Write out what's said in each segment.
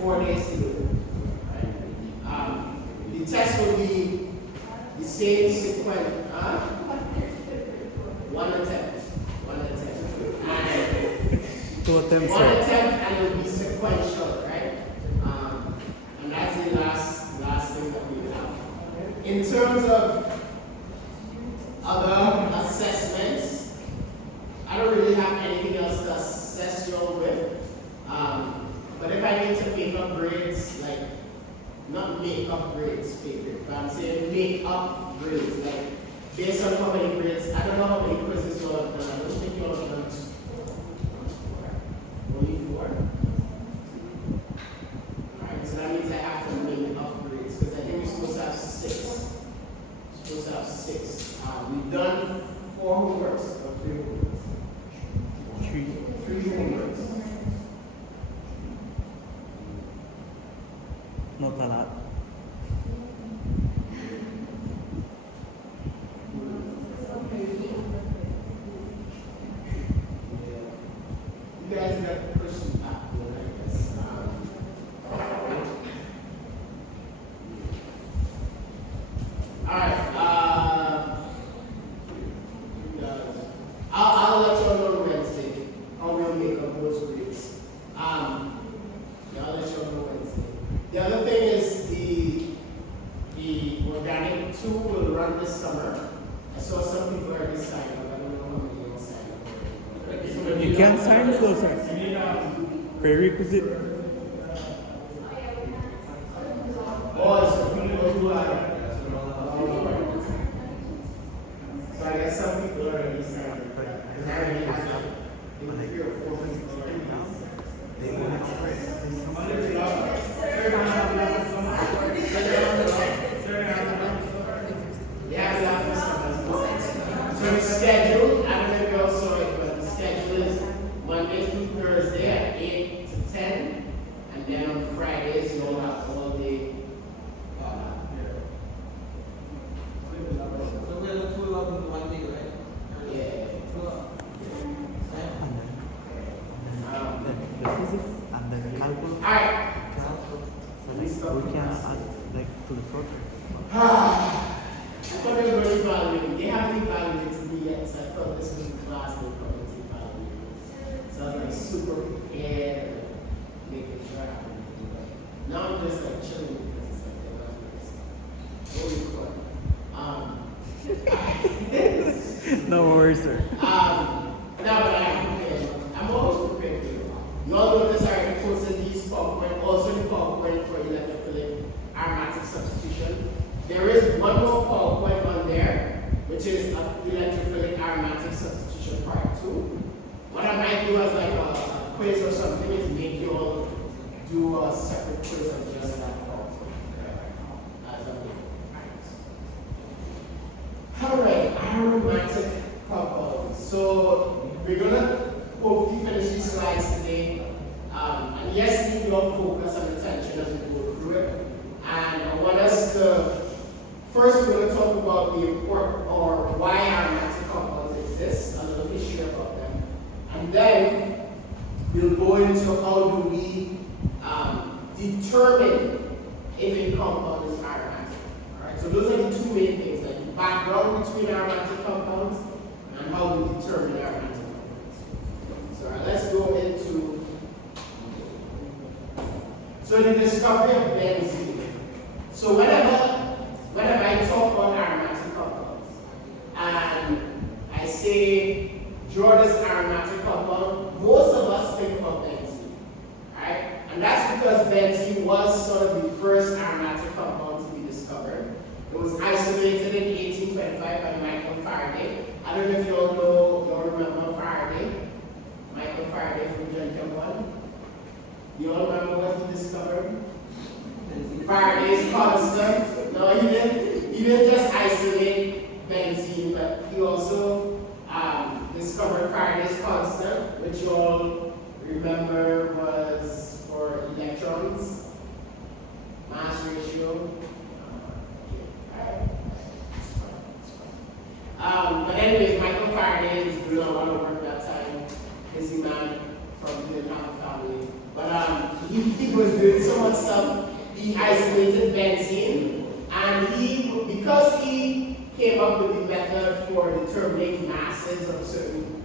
4 days to do it. Right? The test will be the same sequence. One attempt. And Two attempts, one sir. attempt and it will be sequential, right? And that's the last thing that we have. In terms of other assessments, I don't really have anything else to assess you all with. But if I need to make up grades, like, not make up grades, favorite, but I'm saying make up grades, like, based on how many grades, I don't know how many quizzes you all have done. I don't think you all have done only 4. Alright, so that means I have to make up grades, because I think we're supposed to have 6. We've done 4 homeworks, or 3 homeworks. 3 homeworks. Not a lot. You guys got questions back there, I guess. Alright, I'll let you all know Wednesday how we'll make up those grades. I'll let you all know Wednesday. The other thing is the organic 2 will run this summer. I saw some people already sign up. I don't know how many will sign up. You can't sign closer. Prerequisite. Oh, it's the people who are. So I guess some people already signed up. Because I already have like 3 or 4 people already. Yeah, we have this one. So the schedule, I don't know if you all saw it, but the schedule is Monday through Thursday at 8 to 10, and then on Fridays you'll have all day. So we have 2 up in 1 day, right? Yeah. 2 up. The physics and the calculus. Alright. So we can add like to the program. I thought they were going to evaluate me. They haven't evaluated me yet, so I thought this was the class they were going to evaluate me. So I was like super prepared, making sure I happen to do that. Now I'm just like chilling because it's like the evaluation. No worries, sir. No, but I'm always prepared for you. You all notice I already posted these PowerPoint, also the PowerPoint for electrophilic aromatic substitution. There is one more PowerPoint on there, which is electrophilic aromatic substitution part 2. What I might do as like a quiz or something is make you all do a separate quiz on just that PowerPoint. Alright, aromatic compounds. So we're gonna hopefully finish these slides today. And yes, need your focus and attention as we go through it. And I want us to first we're going to talk about the importance or why aromatic compounds exist, a little history about them. And then we'll go into how do we determine if a compound is aromatic. Alright, so those are the 2 main things, like the background between aromatic compounds and how we determine aromatic compounds. So let's go into the discovery of benzene. So whenever I talk about aromatic compounds and I say draw this aromatic compound, most of us think about benzene, right? And that's because benzene was sort of the first aromatic compound to be discovered. It was isolated in 1825 by Michael Faraday. I don't know if you all know, you all remember Faraday? Michael Faraday from Gen 1. You all remember what he discovered? Faraday's constant. No, he didn't just isolate benzene, but he also discovered Faraday's constant, which you all remember was for electrons, mass ratio. But anyways, Michael Faraday is doing a lot of work that time. Busy man from the family. But he was doing doing so much stuff, he isolated benzene, and because he came up with the method for determining masses of certain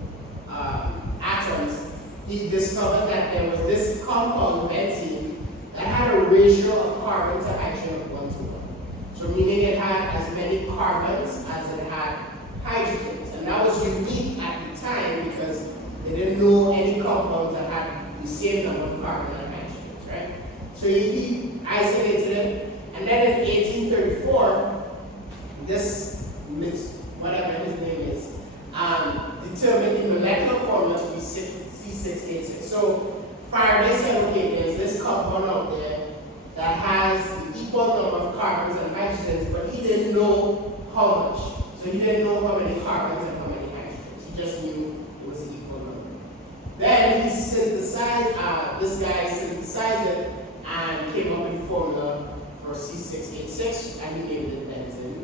atoms, he discovered that there was this compound, benzene, that had a ratio of carbon to hydrogen of 1 to 1. So meaning it had as many carbons as it had hydrogens. And that was unique at the time because they didn't know any compounds that had the same number of carbon and hydrogens, right? So he isolated it, and then in 1834, this, whatever his name is, determined the molecular formula to be C6H6. So Faraday said, okay, there's this compound out there that has the equal number of carbons and hydrogens, but he didn't know how much. So he didn't know how many carbons and how many hydrogens. He just knew it was an equal number. Then he synthesized, this guy synthesized it and came up with a formula for C6H6, and he named it benzene.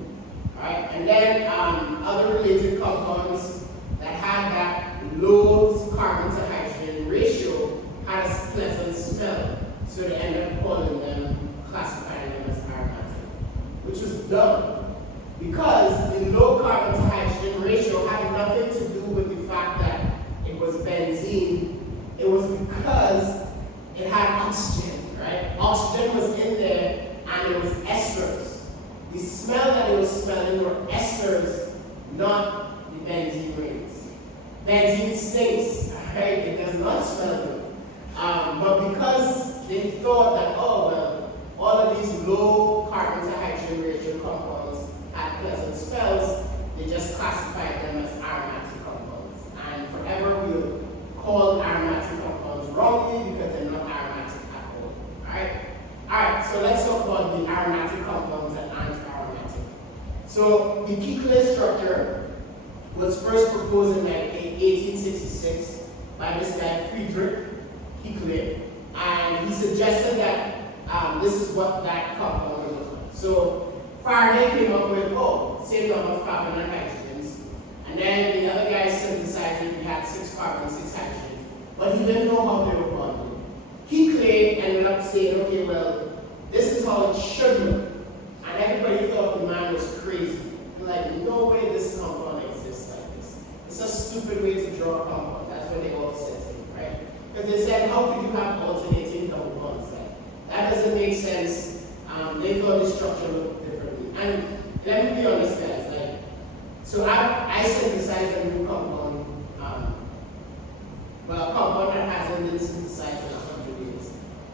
Alright, and then other related compounds that had that low carbon to hydrogen ratio had a pleasant smell. So they ended up calling them, classifying them as aromatic, which was dumb. Because the low carbon to hydrogen ratio had nothing to do with the fact that it was benzene. It was because it had oxygen, right? Oxygen was in there and it was esters. The smell that it was smelling were esters, not the benzene rings. Benzene stinks, right? It does not smell good. But because they thought that, oh, well, all of these low carbon to hydrogen ratio compounds had pleasant smells, they just classified them as aromatic compounds. And forever we'll call aromatic compounds wrongly because they're not aromatic at all. Alright? Alright, so let's talk about the aromatic compounds and anti-aromatic. So the Kekle structure was first proposed in 1866 by this guy Friedrich Kekle, and he suggested that this is what that compound would look like. So Faraday came up with, same number of carbon and hydrogens, and then the other guy synthesized it, we had 6 carbons, 6 hydrogens, but he didn't know how they were bonded. Kekle ended up saying, okay, well, this is how it should look, and everybody thought the man was crazy. Like, no way this compound exists like this. It's a stupid way to draw a compound. That's what they all said to me, right? Because they said, how could you have alternating double bonds? That doesn't make sense. They thought the structure looked differently. And let me be honest, guys. So I synthesized a new compound. A compound that hasn't been synthesized in 100 years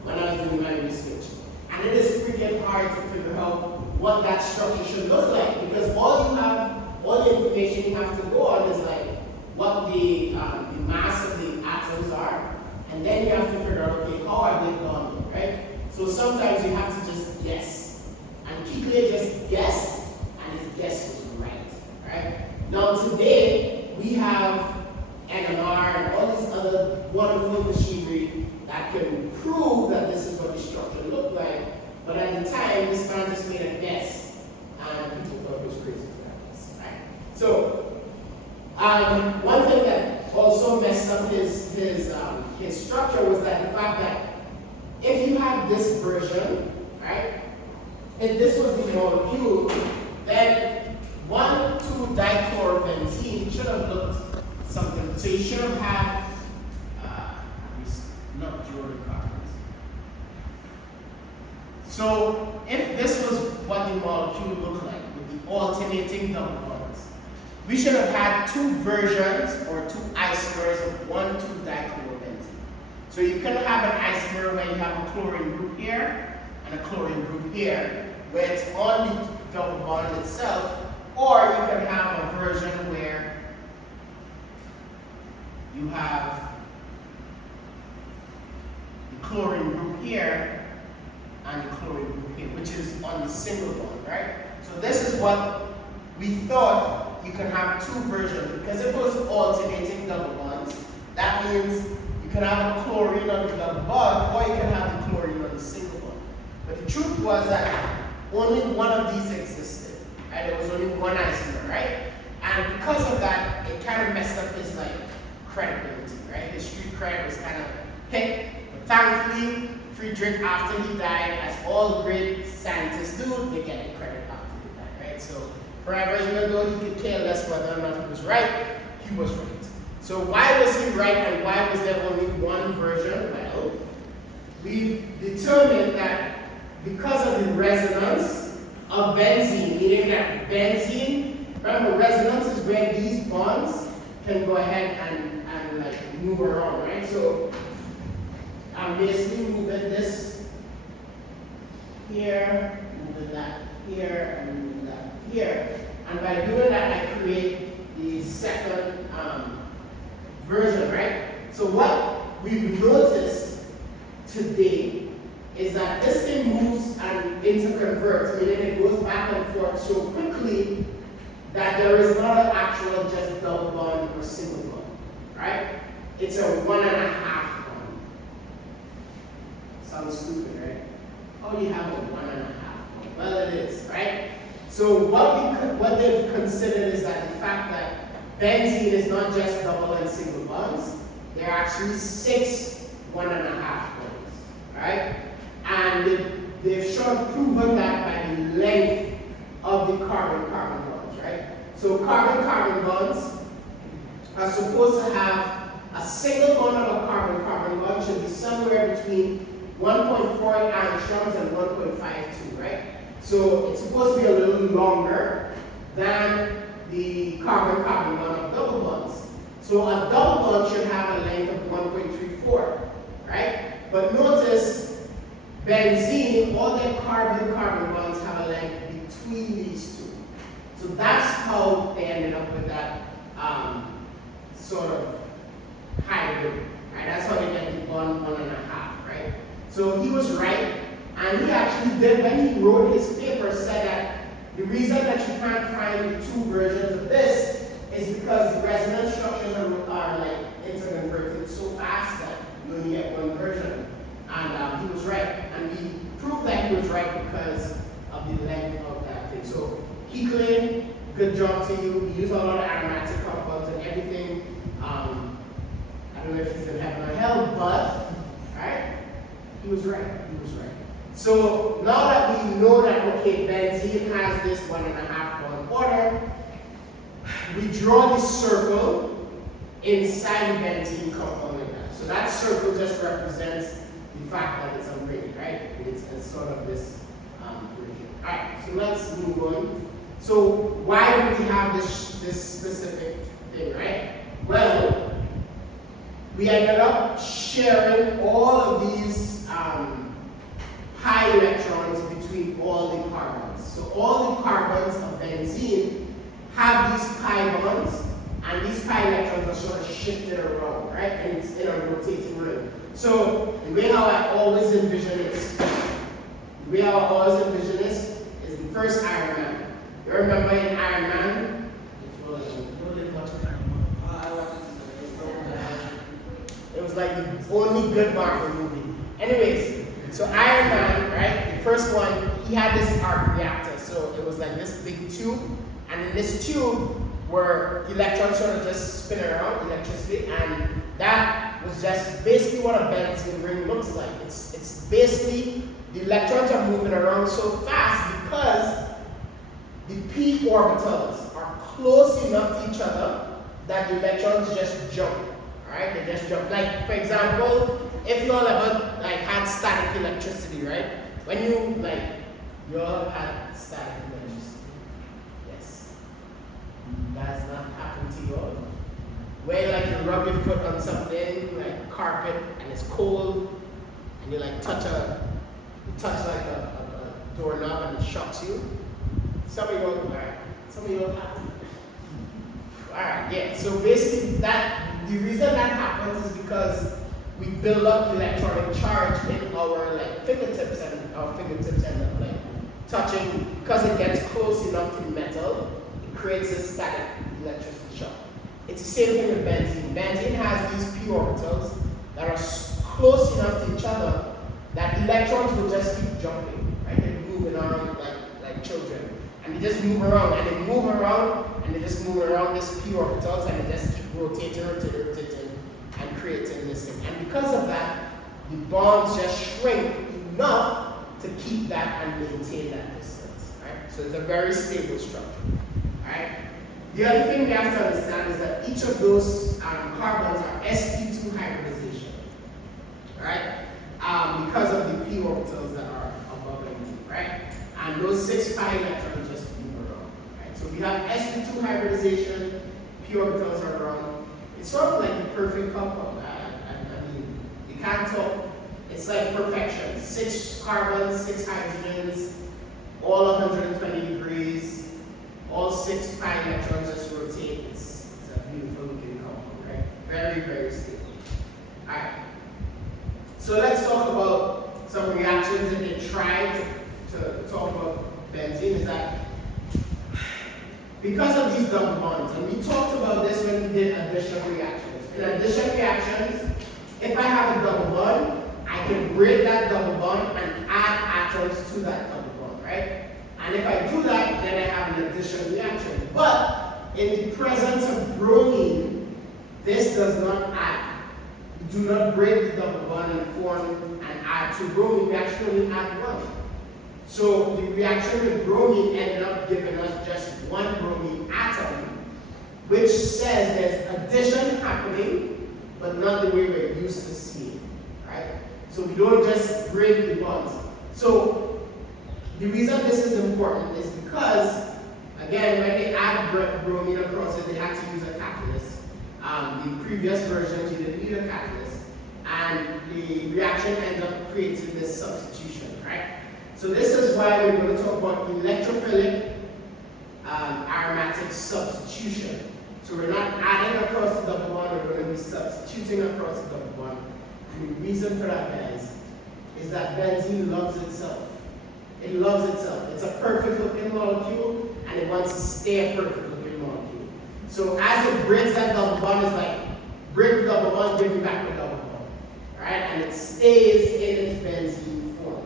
when I was doing my research. And it is freaking hard to figure out what that structure should look like, because all the information you have to go on is like what the mass of the atoms are, and then you have to figure out, okay, how are they bonded, right? So sometimes you have to just guess, and Kekle just guessed, and his guess was right? Now today we have NMR and all this other wonderful machinery that can prove that this is what the structure looked like. But at the time, this man just made a guess, and people thought it was crazy for that guess, right? So, one thing that also messed up his structure was that the fact that if you had this version, right, if this was the molecule, then 1,2-dichlorobenzene should have looked something. So you should have had not Jordan carbons. So if this was what the molecule looked like with the alternating double bonds, we should have had 2 versions or 2 isomers of 1,2-dichlorobenzene. So you can have an isomer where you have a chlorine group here and a chlorine group here, where it's on the double bond itself, or you can have a version where you have the chlorine group here and the chlorine group here, which is on the single bond, right? So this is what we thought you can have 2 versions, because if it was alternating double bonds, that means you can have a chlorine on the double bond, or you can have the chlorine on the single bond. But the truth was that only one of these existed, right? There was only one isomer, right? And because of that, it kind of messed up his credibility, right? His street cred was kind of hit. But thankfully, Friedrich after he died, as all great scientists do, they get the credit after they die, right? So forever, even though he could care less whether or not he was right, he was right. So why was he right and why was there only one version? Well, we've determined that because of the resonance of benzene, meaning that benzene, remember resonance is where these bonds can go ahead and like move around, right? So I'm basically moving this here, moving that here, and moving that here. And by doing that, I create the second version, right? So what we've noticed today is that this thing moves and interconverts, meaning it goes back and forth so quickly that there is not an actual just double bond or single bond, right? It's a 1.5 bond. Sounds stupid, right? How do you have a 1.5 bond? Well, it is, right? So what they've considered is that the fact that benzene is not just double and single bonds, there are actually 6 1.5 bonds, right? And they've proven that by the length of the carbon-carbon bonds, right? So carbon-carbon bonds are supposed to have a single bond of a carbon-carbon bond should be somewhere between 1.4 angstroms and 1.52, right? So it's supposed to be a little longer than the carbon-carbon bond of double bonds. So a double bond should have a length of 1.34, right? But notice benzene, all the carbon-carbon bonds have a length between these two. So that's how they ended up with that sort of hybrid, right? That's how they get the bond 1.5, right? So he was right, and he actually did, when he wrote his paper, said that the reason that you can't find the two versions of this is because the resonance structures are like interconverted so fast that you only get one version. And he was right. And we proved that he was right because of the length of that thing. So he claimed, good job to you. He used a lot of aromatic compounds and everything. I don't know if he's in heaven or hell, but right? He was right. He was right. So now that we know that, okay, benzene has this 1.5 bond order, we draw this circle inside the benzene compound like that. So that circle just represents the fact that it's a ring, right? It's sort of this ring. All right, so let's move on. So why do we have this specific thing, right? Well, we ended up sharing all of these pi electrons between all the carbons. So all the carbons of benzene have these pi bonds, and these pi electrons are sort of shifted around, right? And it's in a rotating ring. So the way how I always envision this, is the first Iron Man. You remember in Iron Man? It was like the only good Marvel movie. Anyways, so Iron Man, right, the first one, he had this arc reactor. So it was like this big tube, and in this tube were electrons sort of just spin around, electricity, and that was just basically what a benzene ring looks like. It's basically, the electrons are moving around so fast because the p orbitals are close enough to each other that the electrons just jump. Alright, they just jump. Like, for example, if you all ever like had static electricity, right? When you all had static electricity. Yes. That's not happened to you all. Where like you rub your foot on something like carpet and it's cold, and you like touch like a doorknob and it shocks you. Some of you all, alright. Some of you all have. Alright, yeah. So basically the reason that happens is because we build up electronic charge in our like fingertips, and our fingertips end up like touching, because it gets close enough to the metal, it creates a static electricity shock. It's the same thing with benzene. Benzene has these p orbitals that are close enough to each other that electrons will just keep jumping, right? They're moving around like children. And they just move around, and they move around, and they just move around these p orbitals, and they just keep rotating, and creating this thing. And because of that, the bonds just shrink enough to keep that and maintain that distance. Right? So it's a very stable structure. Right? The other thing we have to understand is that each of those carbons are sp2 hybridization. Right? Because of the p orbitals that are above and below. Right? And those 6 pi electrons just move around. Right? So we have sp2 hybridization, p orbitals are around. It's sort of like the perfect compound. I mean, you can't talk. It's like perfection. 6 carbons, 6 hydrogens, all 120 degrees, all 6 pi electrons just rotate. It's a beautiful looking compound, right? Very, very stable. Alright. So let's talk about some reactions that they tried to talk about benzene. Is that because of these double bonds, and we talked about this when we did addition reactions. In addition reactions, if I have a double bond, I can break that double bond and add atoms to that double bond, right? And if I do that, then I have an addition reaction. But in the presence of bromine, this does not add. You do not break the double bond and form and add to bromine. We actually only add one. So the reaction with bromine ended up giving us just one bromine atom, which says there's addition happening, but not the way we're used to seeing, right? So we don't just break the bonds. So the reason this is important is because, again, when they add bromine across it, they had to use a catalyst. The previous versions, you didn't need a catalyst. And the reaction ended up creating this substitution, right? So this is why we're going to talk about electrophilic aromatic substitution. So we're not adding across the double bond, we're going to be substituting across the double bond. And the reason for that, guys, is that benzene loves itself. It loves itself. It's a perfect looking molecule, and it wants to stay a perfect looking molecule. So as it breaks that double bond, it's like, break the double bond, give me back the double bond. Right? And it stays in its benzene form.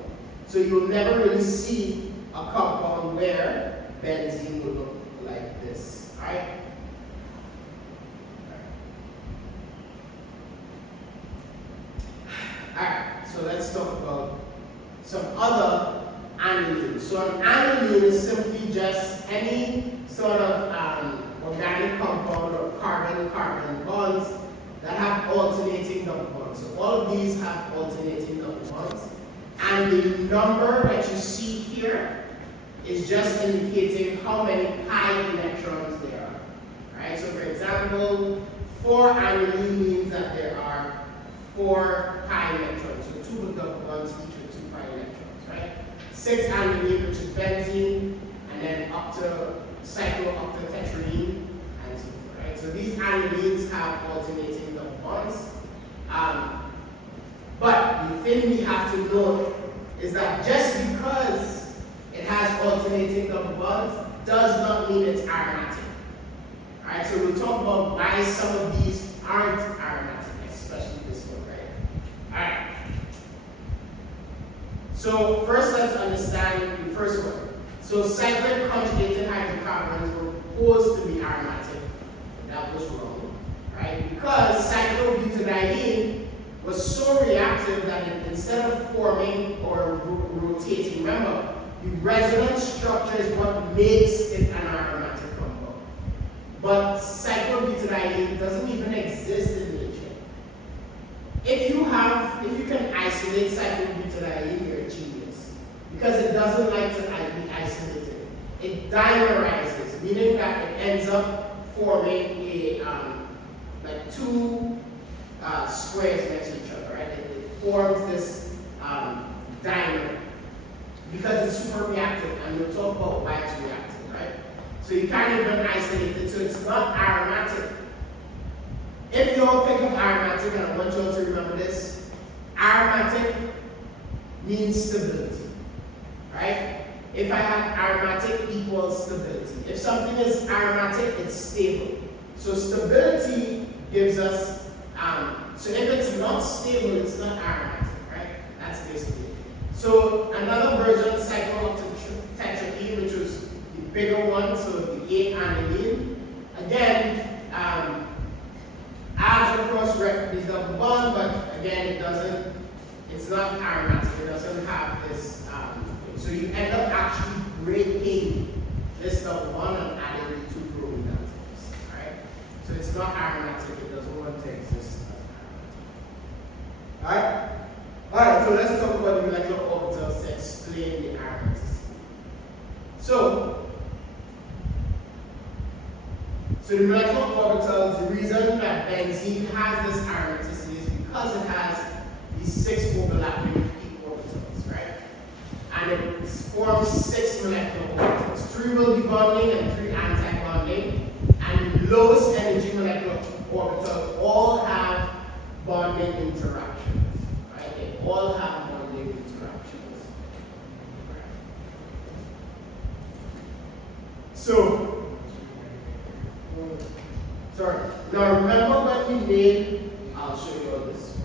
So you'll never really see a compound where benzene will look like this. Right? Alright, so let's talk about some other anilines. So an aniline is simply just any sort of organic compound or carbon-carbon bonds that have alternating double bonds. So all of these have alternating double bonds. And the number that you see here is just indicating how many pi electrons there are. Right? So for example, 4 aniline means that there are 4 pi electrons. So 2 double bonds each with 2 pi electrons, right? 6 aniline, which is benzene, and then up to cyclooctatetraene, and so forth, right? So these anilines have alternating double bonds. But the thing we have to note is that just because it has alternating double bonds does not mean it's aromatic. Alright, so we'll talk about why some of these aren't aromatic, especially this one, right? Alright. So first let's understand the first one. So cyclic conjugated hydrocarbons were supposed to be aromatic. That was wrong, right? Because cyclobutadiene was so reactive that instead of forming or rotating, remember, the resonance structure is what makes it an aromatic compound. But cyclobutadiene doesn't even exist in nature. If you can isolate cyclobutadiene, you're a genius. Because it doesn't like to be isolated. It dimerizes, meaning that it ends up forming a, like 2 squares next to each other, right? It forms this dimer because it's super reactive, and we'll talk about why it's reactive, right? So you can't even isolate it, so it's not aromatic. If you all think of aromatic, and I want you all to remember this, aromatic means stability, right? If I have aromatic equals stability. If something is aromatic, it's stable. So stability gives us so if it's not stable, it's not aromatic, right? That's basically it. So another version, cyclooctatetraene, which was the bigger one, so the 8 aniline, again, adds across the double bond, but again, it doesn't not aromatic. It doesn't have this. So you end up actually breaking this double bond and adding the two bromine atoms. Right? So it's not aromatic. It doesn't want to exist. Alright? Alright, so let's talk about the molecular orbitals to explain the aromaticity. So the molecular orbitals, the reason that benzene has this aromaticity is because it has these 6 overlapping p orbitals, right? And it forms 6 molecular orbitals. 3 will be bonding and 3 anti-bonding. And the lowest energy molecular orbitals all have bonding interactions, right? They all have bonding interactions. So, now remember when we made, I'll show you all this.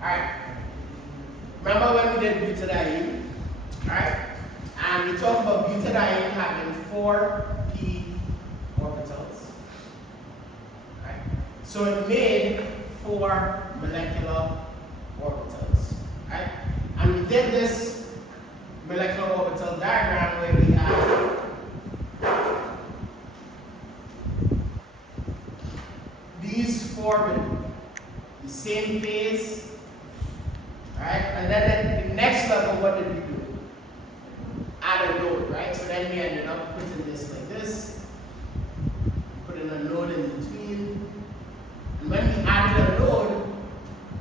Alright. Remember when we did butadiene? Alright? And we talked about butadiene having 4 p orbitals. Right? So it made 4 molecular orbitals. Right? And we did this molecular orbital diagram where we have these 4 with the same phase. Right? And then at the next level, what did we do? Add a node, right? So then we ended up putting this like this, putting a node in between. And when we added a node,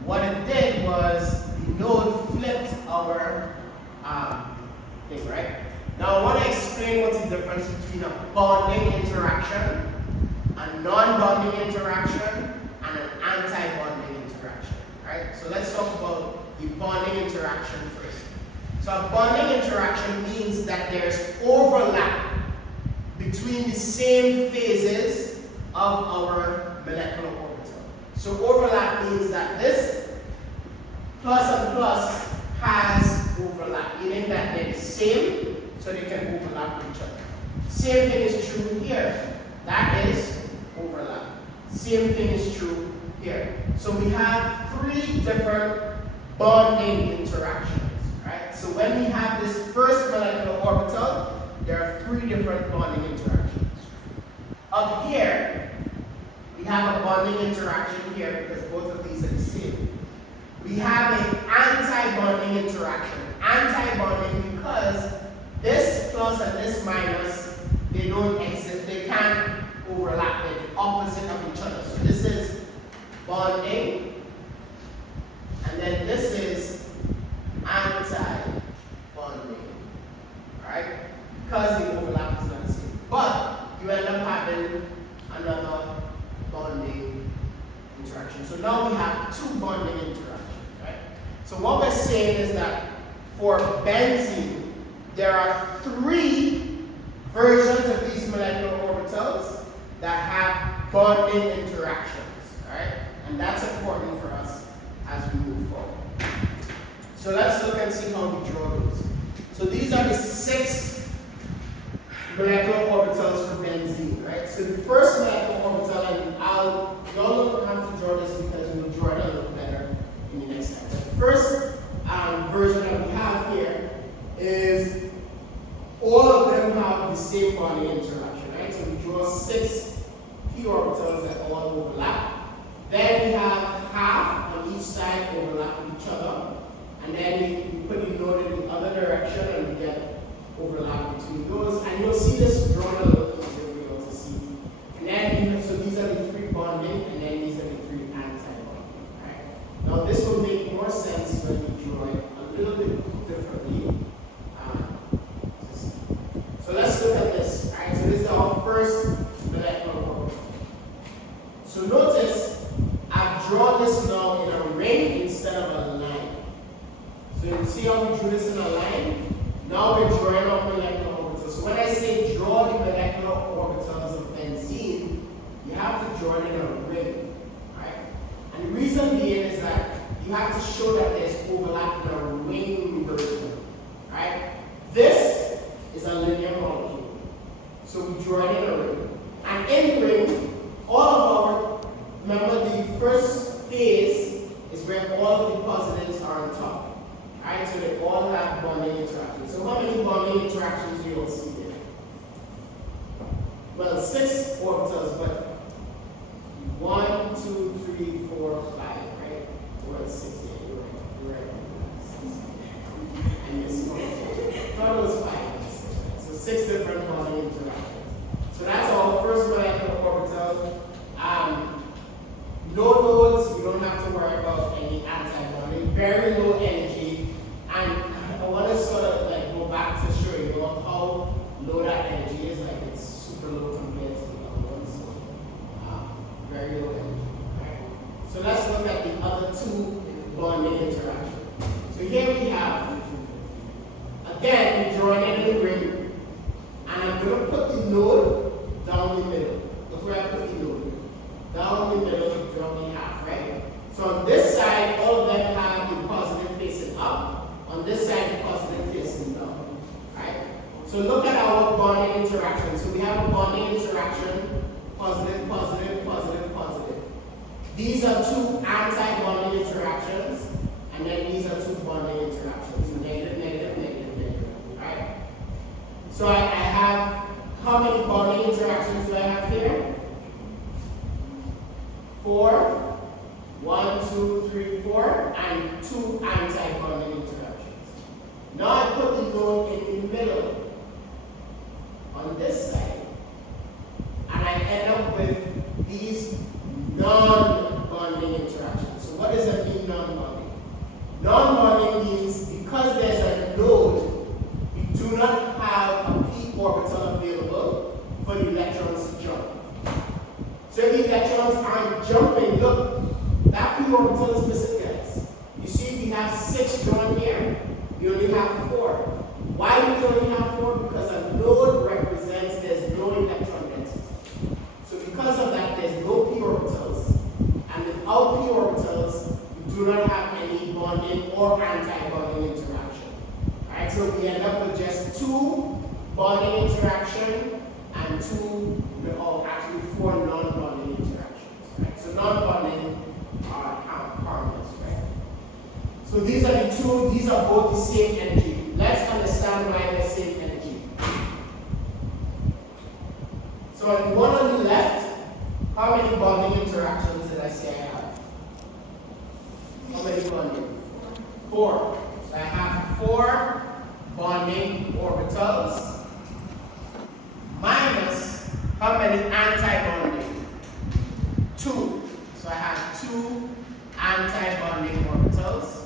what it did was the node flipped our thing, right? Now I want to explain what's the difference between a bonding interaction, a non-bonding interaction, and an anti-bonding interaction, right? So let's talk about the bonding interaction first. So a bonding interaction means that there's overlap between the same phases of our molecular orbital. So overlap means that this plus and plus has overlap, meaning that they're the same, so they can overlap with each other. Same thing is true here. That is overlap. Same thing is true here. So we have 3 different bonding interactions. Right? So when we have this first molecular orbital, there are 3 different bonding interactions. Up here, we have a bonding interaction here because both of these are the same. We have an anti-bonding interaction. Anti-bonding because this plus and this minus, they don't exist, they can't overlap, they're the opposite of each other. So this is bonding, and then this is anti-bonding, right? Because the overlap is not the same. But you end up having another bonding interaction. So now we have 2 bonding interactions, right? So what we're saying is that for benzene, there are 3 versions of these molecular orbitals that have bonding interactions, right? And that's important for us as we move forward. So let's look and see how we draw those. So these are the 6 molecular orbitals for benzene, right? So the first molecular orbital, and y'all don't have to draw this because we'll draw it a little better in the next slide. The first version that we have here is all of them have the same bonding interaction, right? So we draw 6 p orbitals that all overlap. Then we have half on each side overlap each other. And then we put the node in the other direction and we get overlap between those. And you'll see this drawn a little easier for you all to see. And then, so these are the 3 bonding, and then these are the 3 anti-bonding, right? Now this will make more sense when you draw it a little bit differently. So let's look at this, right? So this is our first molecular orbital. So notice, I've drawn this now in a ring instead of a line. So you see how we drew this in a Again, we join in a ring. And I'm going to put the node down the middle. Look where I put the node. Down the middle, draw the half, right? So on this side, all of them have the positive facing up. On this side, the positive facing down, right? So look at our bonding interaction. So we have a bonding interaction, positive, positive, positive, positive. These are two anti-bonding interactions, and then these are two bonding interactions. Negative, negative, negative, negative, right? So I have, how many bonding interactions do I have here? 4. 1, 2, 3, 4, and 2 anti-bonding interactions. Now I put the node in the middle on this side, and I end up with these non-bonding interactions. So what does that mean, non-bonding? Non-bonding means because there's a node, we do not have a p orbital available for the electrons to jump. So if the electrons aren't jumping, look, that p orbital is missing, guys. You see, we have 6 drawn here. We only have 4. Why do we only have 4? Because a node represents there's no electron density. So because of that, there's no p orbitals. And without p orbitals, we do not have any bonding or anti-bonding interaction. Alright, so we end up with just 2 bonding interaction and 2, or actually 4 non-bonding interactions. Right? So non-bonding are harmless, right? So these are the 2, these are both the same energy. Let's understand why they're same energy. So on the one on the left, how many bonding interactions did I say I have? How many bonding? 4. So I have 4 bonding orbitals minus how many anti-bonding? 2. So I have 2 anti-bonding orbitals.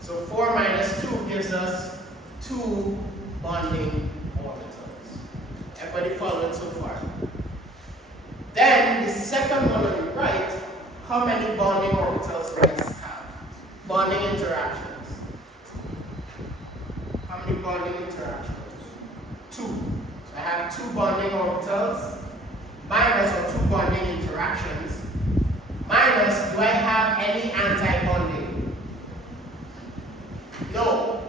So 4 minus 2 gives us 2 bonding orbitals. Everybody following so far? Then the second one on the right, how many bonding orbitals do I have? Bonding interactions. How many bonding interactions? 2. So I have 2 bonding orbitals minus, or 2 bonding interactions, minus, do I have any anti-bonding? No.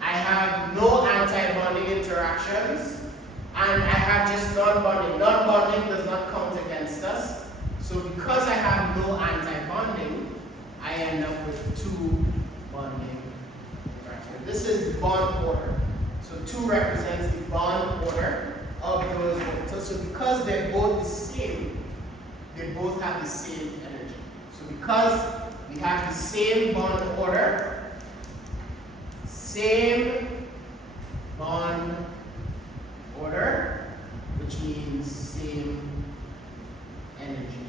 I have no anti-bonding interactions, and I have just non-bonding. Non-bonding does not count against us. So because I have no anti-bonding, I end up with 2 bonding interactions. This is the bond order. So 2 represents the bond order of those orbitals. So because they're both the same, they both have the same energy. So because we have the same bond order, same bond order, which means same energy.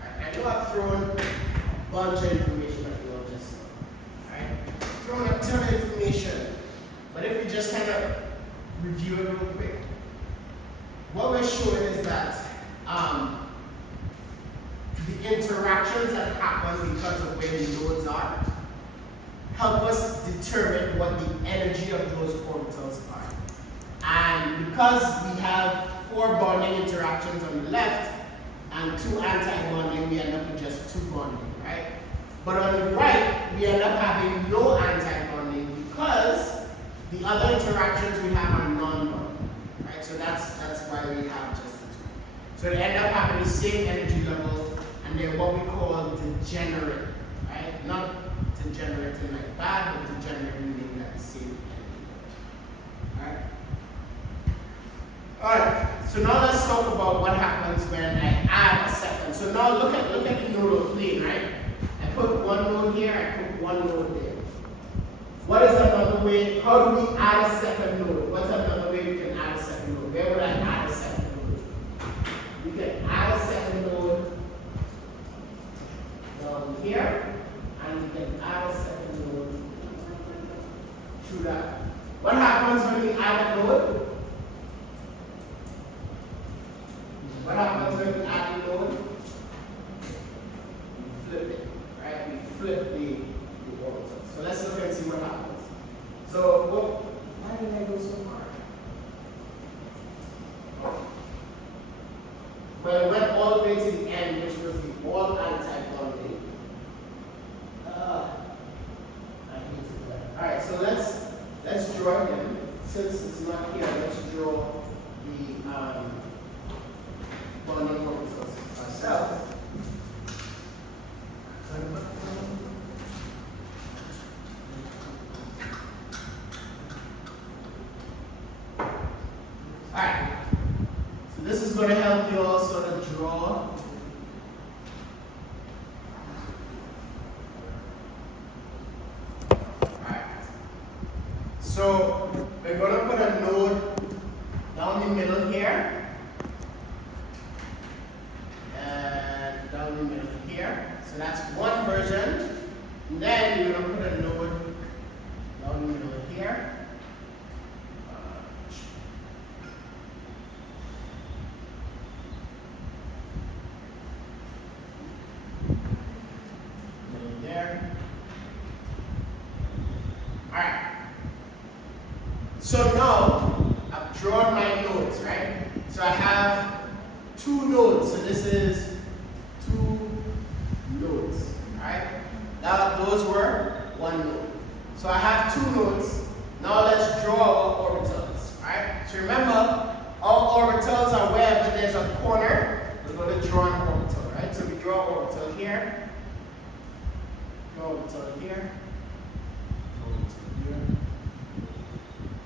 I know I've thrown a bunch of information at you all just now. Alright? Thrown a ton of information. But if we just kind of review it real quick. What we're showing is that the interactions that happen because of where the nodes are help us determine what the energy of those orbitals are. And because we have 4 bonding interactions on the left and 2 anti-bonding, we end up with just 2 bonding, right? But on the right, we end up having no anti-bonding because the other interactions we have are non-bonding, right? So that's why we have just the 2. So they end up having the same energy level, and they're what we call degenerate, right? Not degenerating like bad, but degenerate meaning that the same energy. Alright, so now let's talk about what happens when I add a second. So now look at the nodal plane, right? I put one node here, I put one node there. What is another way? How do we add a second node? What's another way we can add a second node? Where would I add a second node? We can add a second node down here, and we can add a second node through that. What happens when we add a node? What happens when we add a node? We flip it, right? We flip the the orbital. So let's look and see what happens. So, why did I go so far? Well, it went all the way to the end, which was the all anti-bonding. I hated that. Alright, so let's draw them. Since it's not here, let's draw the bonding orbitals ourselves. Alright, so this is going to help you all sort of draw. Alright, so we're going to put a node down the middle here, and down the middle here. So that's one version. And then you're going to put a node down the middle here. There. Alright. So now I've drawn my nodes, right? So I have two nodes. So this is two nodes. Alright? Now those were one node. So I have two nodes. Now let's draw our orbitals. Alright? So remember, all orbitals are wherever there's a corner, we're going to draw an orbital, right? So we draw an orbital here. Orbital here. Orbital here.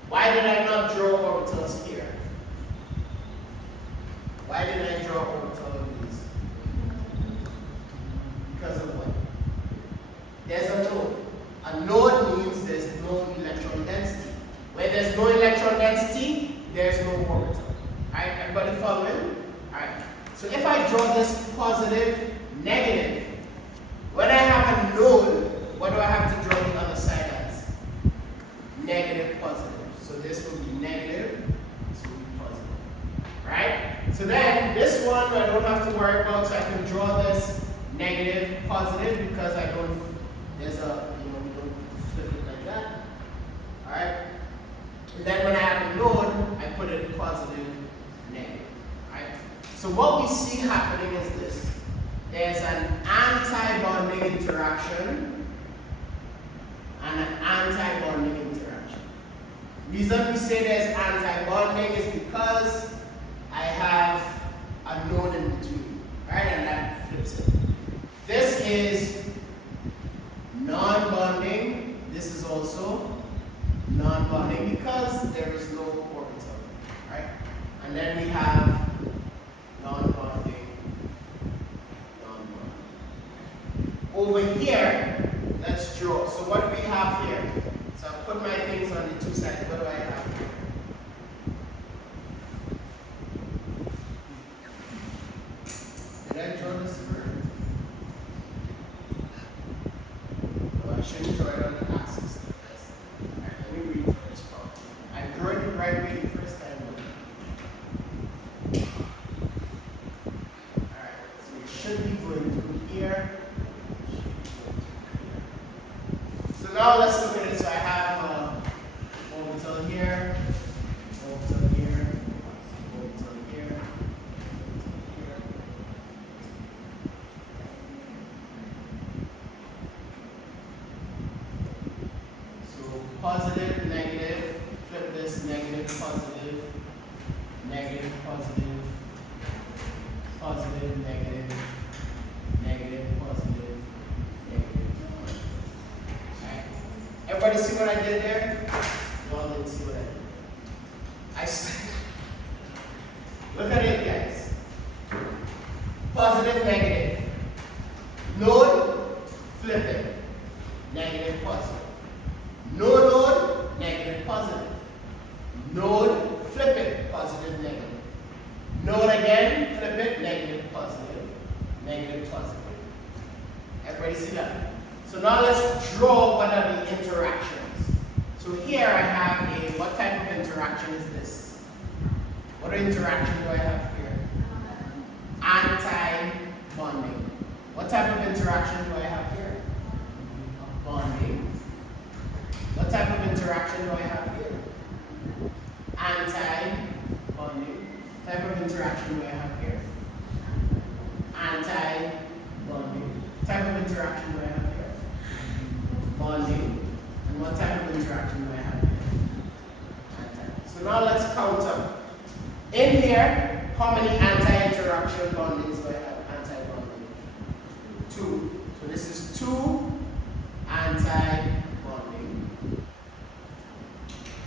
Why did I not draw orbitals here? Why did I draw orbital of these? Because of what? There's a node. A node means there's no electron density. Where there's no electron density, there's no orbital. Alright, everybody following? Alright. So if I draw this positive, negative, when I have a node, what do I have to draw the other side as? Negative, positive. So this will be negative, this will be positive. Right? So then, this one I don't have to worry about, so I can draw this negative, positive, because I don't, there's a, we don't flip it like that. Alright? And then when I have a node, I put it positive, negative. Alright? So what we see happening is this. There's an anti-bonding interaction and an anti-bonding interaction. Reason we say there's anti-bonding is because I have a node in between, right? And that flips it. This is non-bonding. This is also non-bonding because there is no orbital, right? And then we have non-bonding. Over here, let's draw. So what do we have here? So I'll put my things on the two sides. What do I have here? Did I draw this first? No, I shouldn't draw it on the axis. Alright, let me redraw this part. I drew it the right way the first time. Alright, so it should be going through here. So now let's look at it. So I have orbital here, orbital here, orbital here, here. So positive, negative, flip this, negative, positive, negative, positive, positive, negative, negative, positive, negative. Everybody see what I did there? You all didn't see what I did. Look at it, guys. Positive, negative. Node, flip it. Negative, positive. No node, negative, positive. Node, flip it. Positive, negative. Node again, flip it. Negative, positive. Negative, positive. Everybody see that? So now let's draw what are the interactions. So here I have what type of interaction is this? What interaction do I have here? Anti-bonding. What type of interaction do I have here? Bonding. bonding. And what type of interaction do I have here? Anti. So now let's count up. In here, how many anti-interaction bondings do I have? Anti-bonding. 2. So this is 2 anti-bonding.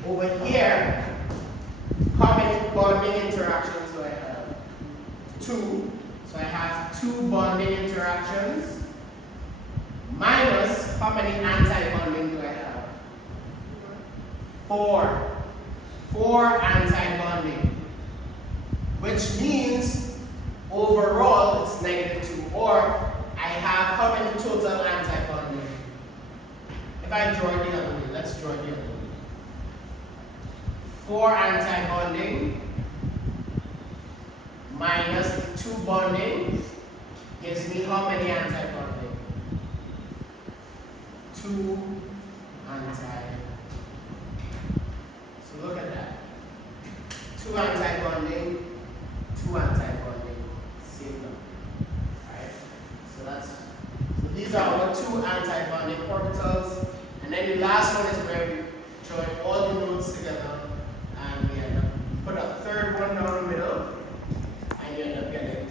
Over here, how many bonding interactions do I have? 2. So I have 2 bonding interactions minus how many anti-bonding do I have? 4. 4 anti-bonding, which means overall it's -2, or I have how many total anti-bonding? If I draw it the other way, let's draw it the other way. 4 anti-bonding minus 2 bonding gives me how many anti-bonding? 2 anti. So look at that. 2 anti-bonding, 2 anti-bonding, same number. Alright? So these are our 2 anti-bonding orbitals. And then the last one is where we join all the nodes together and we end up put a third one down the middle and you end up getting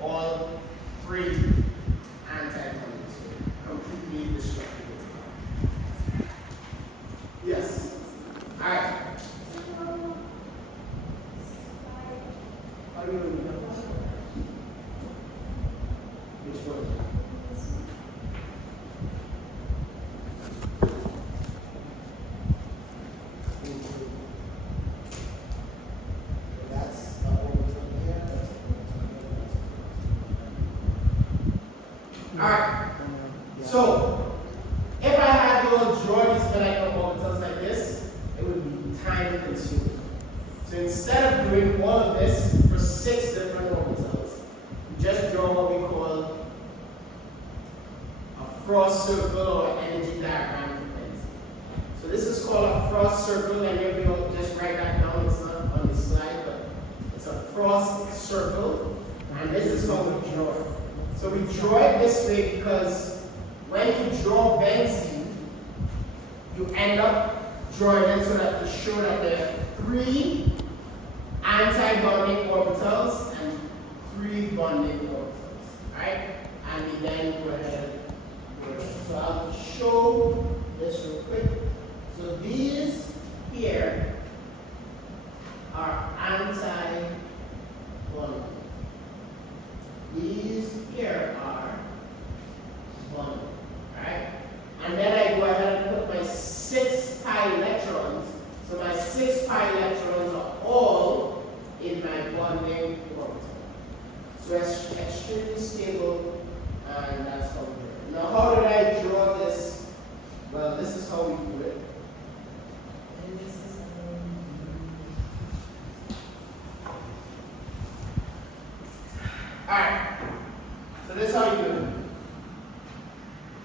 all 3 anti-bondings. Completely destructible. Yes. Alright. How do you know? Which one? That's a orbital here. That's Alright. So if I had to draw these molecular orbitals like this, it would be time consuming. So instead of doing all of this for 6 different orbitals, we just draw what we call a frost circle or energy diagram for benzene. So this is called a frost circle, and if you just write that down, it's not on the slide, but it's a frost circle, and this is how we draw it. So we draw it this way because when you draw benzene, you end up drawing it so that to show that there are 3 anti-bonding orbitals and 3 bonding orbitals. Right? And we then go ahead and do it. So I'll show this real quick. So these here are anti-bonding. These here are bonding. Right? And then I go ahead and put my 6 pi electrons. So my 6 pi electrons are all in my bonding orbital. So it's extremely stable, and that's how we do it. Now, how did I draw this? Well, this is how we do it. Alright, so this is how you do it.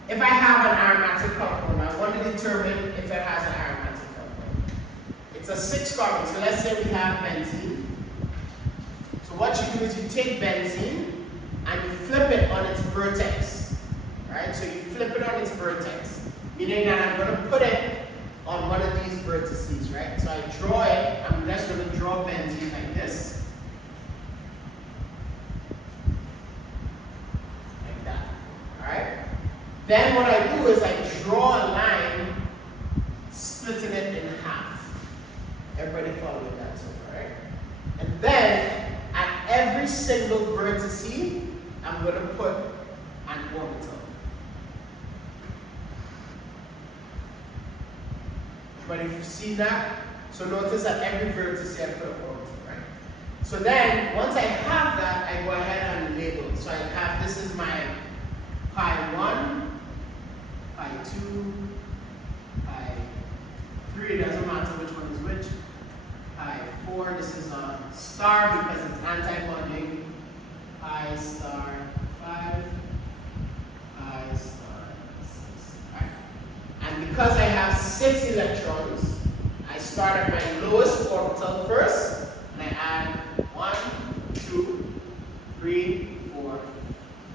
If I have an aromatic compound, I want to determine if it has an aromatic compound. It's a 6 carbon, so let's say we have benzene. So what you do is you take benzene and you flip it on its vertex. Right? So you flip it on its vertex, meaning that I'm going to put it on one of these vertices, right? So I draw it, I'm just going to draw benzene like this. Like that. Alright? Then what I do is I draw a line splitting it in half. Everybody following that so far, right? And then at every single vertex, I'm going to put an orbital. Everybody see that? So notice that every vertex I put an orbital, right? So then once I have that, I go ahead and label. So I have, this is my pi 1, pi 2, pi 3, it doesn't matter which one is which. Pi 4, this is a star because it's anti-bonding. Pi star 5, pi star 6. Right? And because I have 6 electrons, I start at my lowest orbital first, and I add 1, 2, 3, 4,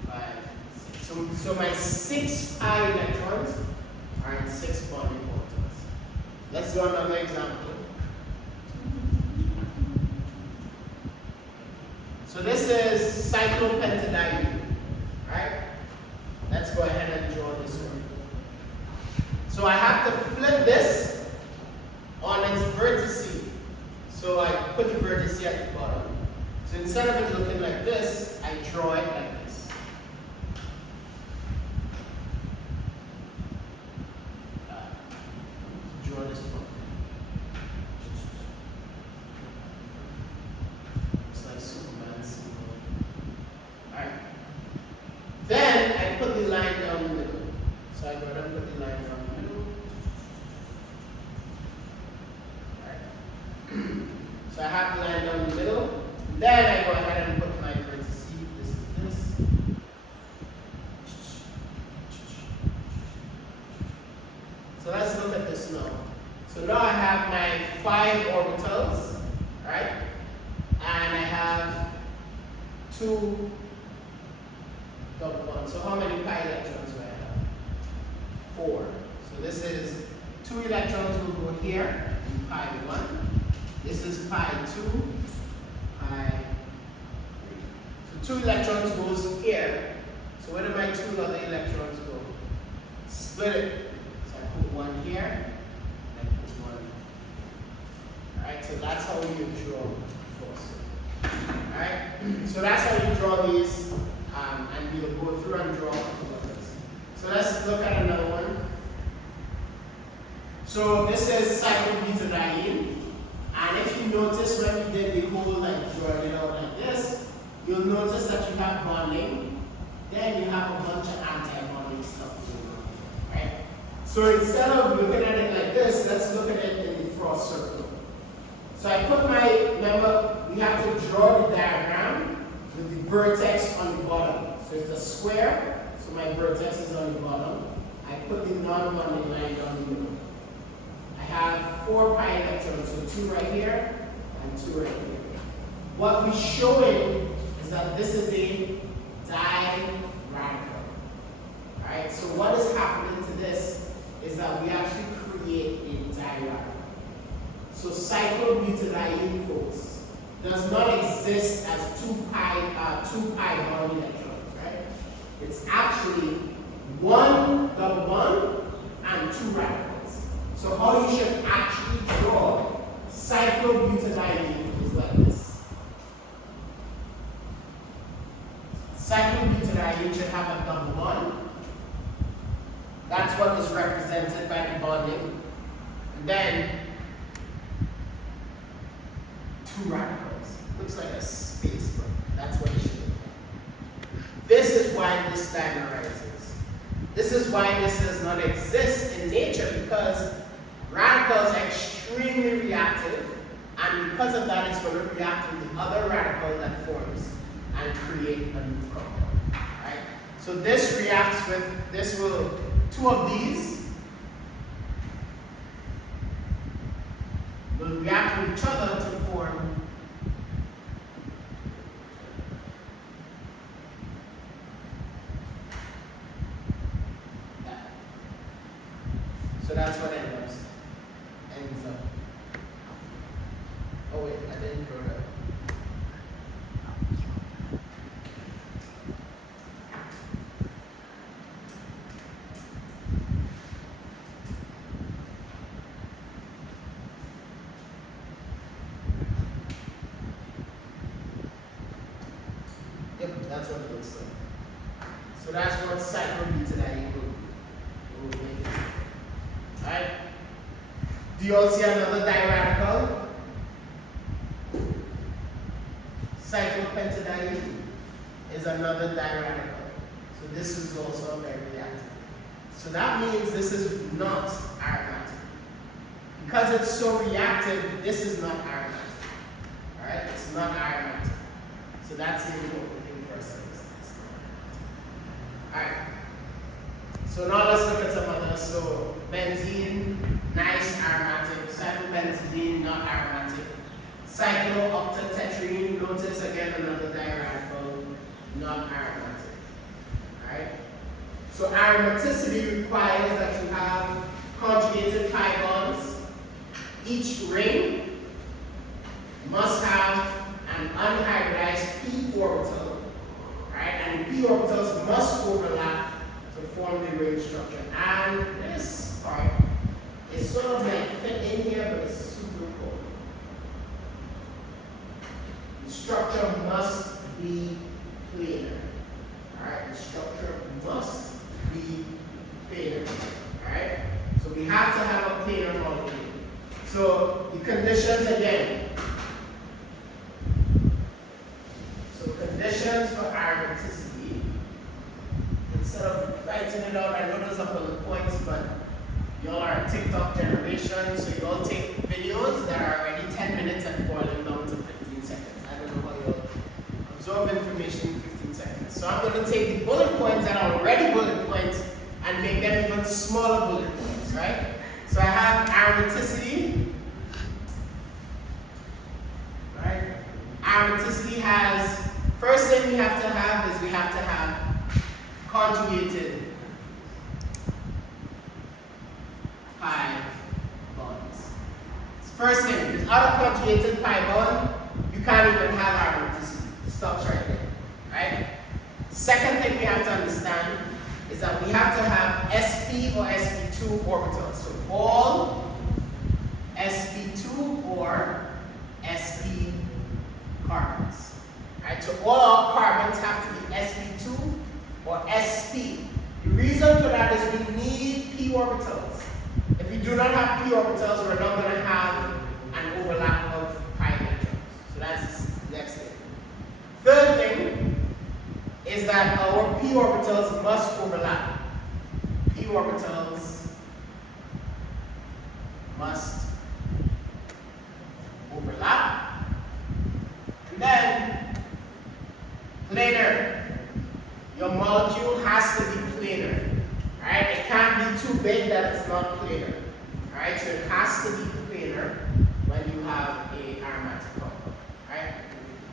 5, 6. So my 6 pi electrons are in 6 bonding orbitals. Let's do another example. So this is cyclopentadiene, right? Let's go ahead and draw this one. So I have to flip this on its vertices. So I put the vertices at the bottom. So instead of it looking like this, I draw it like this. Draw this one. It's like Superman symbol. Alright. Then I put the line down the middle. So I go ahead and put the line down the middle. Alright. So I have the line down the middle. Then I go ahead and put my vertices. This is this. So let's look at this now. So now I have my 5 orbitals, right? And I have 2 double bonds. So how many pi electrons do I have? 4. So this is 2 electrons will go here in pi 1. This is pi 2, pi 3. So 2 electrons goes here. So where do my 2 other electrons go? Split it. So I put 1 here. Alright, so that's how you draw force. Alright, so that's how you draw these, and we'll go through and draw others. So let's look at another one. So this is cyclobutadiene, and if you notice when we did the whole drawing it out like this, you'll notice that you have bonding, then you have a bunch of anti-bonding stuff going on, right? So instead of looking at it like this, let's look at it in the frost circle. So I put remember, we have to draw the diagram with the vertex on the bottom. So it's a square, so my vertex is on the bottom. I put the non-bonding line down the middle. I have 4 pi electrons, so 2 right here and 2 right here. What we're showing is that this is a diradical. Alright, so what is happening to this is that we actually create a diradical. So cyclobutadiene, folks, does not exist as 2 pi bond electrons, right? It's actually 1 double bond and 2 radicals. So how you should actually draw cyclobutadiene is like this. Cyclobutadiene should have a double bond. That's what is represented by the bonding. And then 2 radicals. Looks like a space, but that's what it should be. This is why this dimerizes. This is why this does not exist in nature, because radicals are extremely reactive, and because of that, it's going to react with the other radical that forms and create a new compound. Right? So this reacts with, 2 of these will react with each other to form that. So that's what ends up. Oh wait, I didn't draw that. Yep, that's what it looks like. So that's what cyclobutadiene will make. Alright? Do you all see another diradical? Cyclopentadiene is another diradical. So this is also very reactive. So that means this is not aromatic. Because it's so reactive, this is not aromatic. Alright? It's not aromatic. So that's the important thing for us to understand. Alright. So now let's look at some others. So benzene, nice aromatic. Cyclopentadiene, not aromatic. Cyclooctatetraene, notice again another diradical, not aromatic. Alright? So aromaticity requires that you have conjugated pi bonds. Each ring must have an unhybridized p orbital, right? And the p orbitals must overlap to form the ring structure. And this part is sort of like fit in here, but it's super cool. The structure must be planar. Alright, the structure must be planar. Alright? So we have to have a planar molecule. So the conditions again. So conditions for aromaticity. Instead of writing it out, I know there's a bullet points, but y'all are a TikTok generation, so you all take videos that are already 10 minutes and boil them down to 15 seconds. I don't know how you'll absorb information in 15 seconds. So I'm going to take the bullet points that are already bullet points and make them even smaller bullet points, right? So I have aromaticity. Right? Aromaticity has, first thing we have to have is we have to have conjugated pi bonds. First thing, without a conjugated pi bond, you can't even have aromaticity. It stops right there. Right? Second thing we have to understand is that we have to have sp or sp2 orbitals. So all sp2 or sp carbons. Right? So all our carbons have to be sp2 or sp. The reason for that is we need p orbitals. If we do not have p orbitals, we're not going to have an overlap of pi electrons. So that's the next thing. Third thing is that our p orbitals must overlap. P orbitals must overlap. And then planar. Your molecule has to be planar. Right? It can't be too big that it's not planar. Right? So it has to be planar when you have a aromatic compound. Right?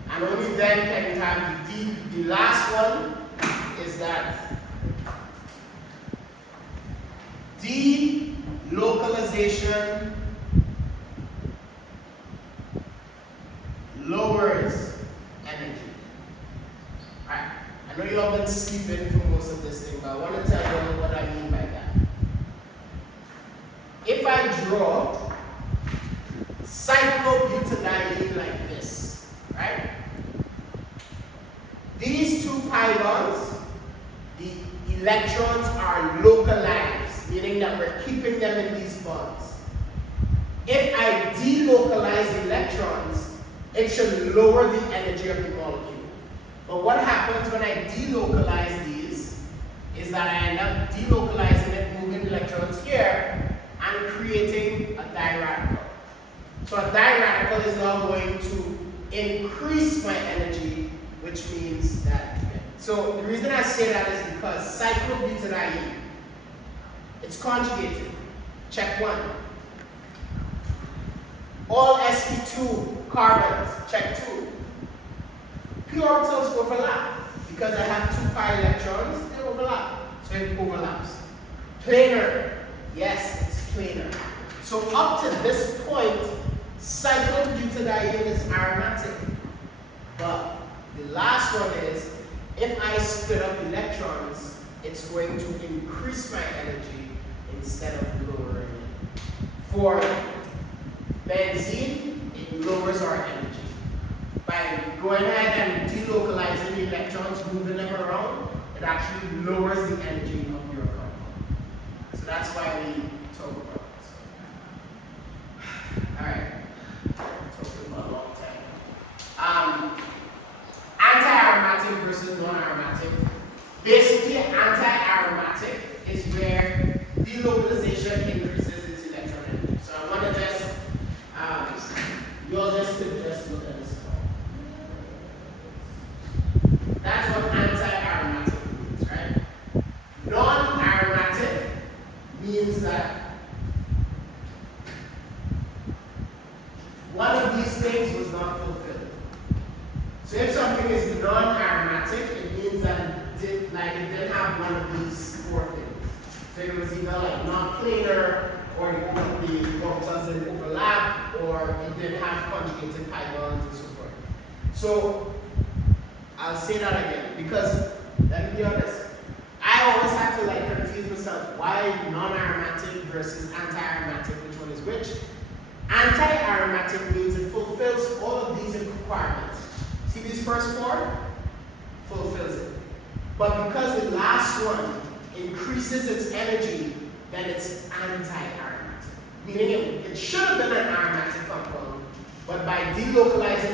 And only then can you have the D. The last one is that delocalization lowers energy. Right? I know you all been sleeping for most of this thing, but I want to tell you what I mean by that. If I draw cyclobutadiene like this, right? These two pi bonds, the electrons are localized, meaning that we're keeping them in these bonds. If I delocalize the electrons, it should lower the energy of the molecule. But what happens when I delocalize these is that I end up delocalizing it, moving electrons here, and creating a diradical. So a diradical is now going to increase my energy, which means that. So the reason I say that is because cyclobutadiene, it's conjugated. Check one. All sp2 carbons, check two. P orbitals overlap because I have two pi electrons, they overlap. So it overlaps. Planar, yes, it's planar. So up to this point, cyclobutadiene is aromatic. But the last one is, if I split up electrons, it's going to increase my energy instead of lowering it. For benzene, it lowers our energy. By going ahead and delocalizing the electrons, moving them around, it actually lowers the energy of your compound. So that's why we talk about it. Alright. Talking for a long time. Anti-aromatic versus non-aromatic. Basically, anti-aromatic is where delocalization increases its electron energy. So I want to just, you'll just look at this. That's what anti-aromatic means, right? Non-aromatic means that one of these things was not fulfilled. So if something is non-aromatic, it means that it didn't have one of these So it was either like non-planar, or the orbital didn't overlap, or it didn't have conjugated pi bonds and so forth. So I'll say that again, because let me be honest, I always have to like confuse myself. Why non-aromatic versus anti-aromatic? Which one is which? Anti-aromatic means it fulfills all of these requirements. See these first four? Fulfills it. But because the last one increases its energy, then it's anti-aromatic. Meaning it should have been an aromatic compound, but by delocalizing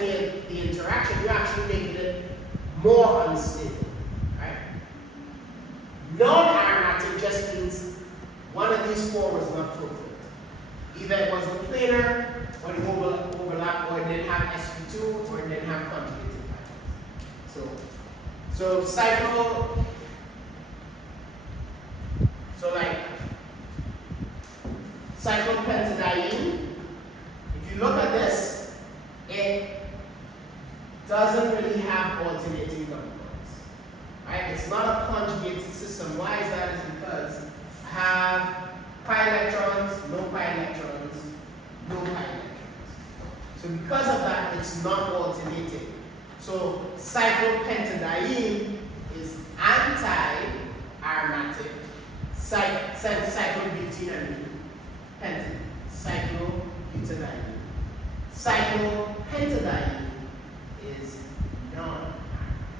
the interaction, you're actually making it more unstable. Right? Non-aromatic just means one of these four was not fulfilled. Either it wasn't planar, or it overlapped, or it didn't have sp2, or it didn't have conjugated pi. So cyclopentadiene, if you look at this, it doesn't really have alternating numbers. Right? It's not a conjugated system. Why is that? Is because I have pi electrons, no pi electrons, no pi electrons. So because of that, it's not alternating. So cyclopentadiene is anti-aromatic cyclobutadiene. Cyclobutadiene. Cyclopentadiene is non-aromatic.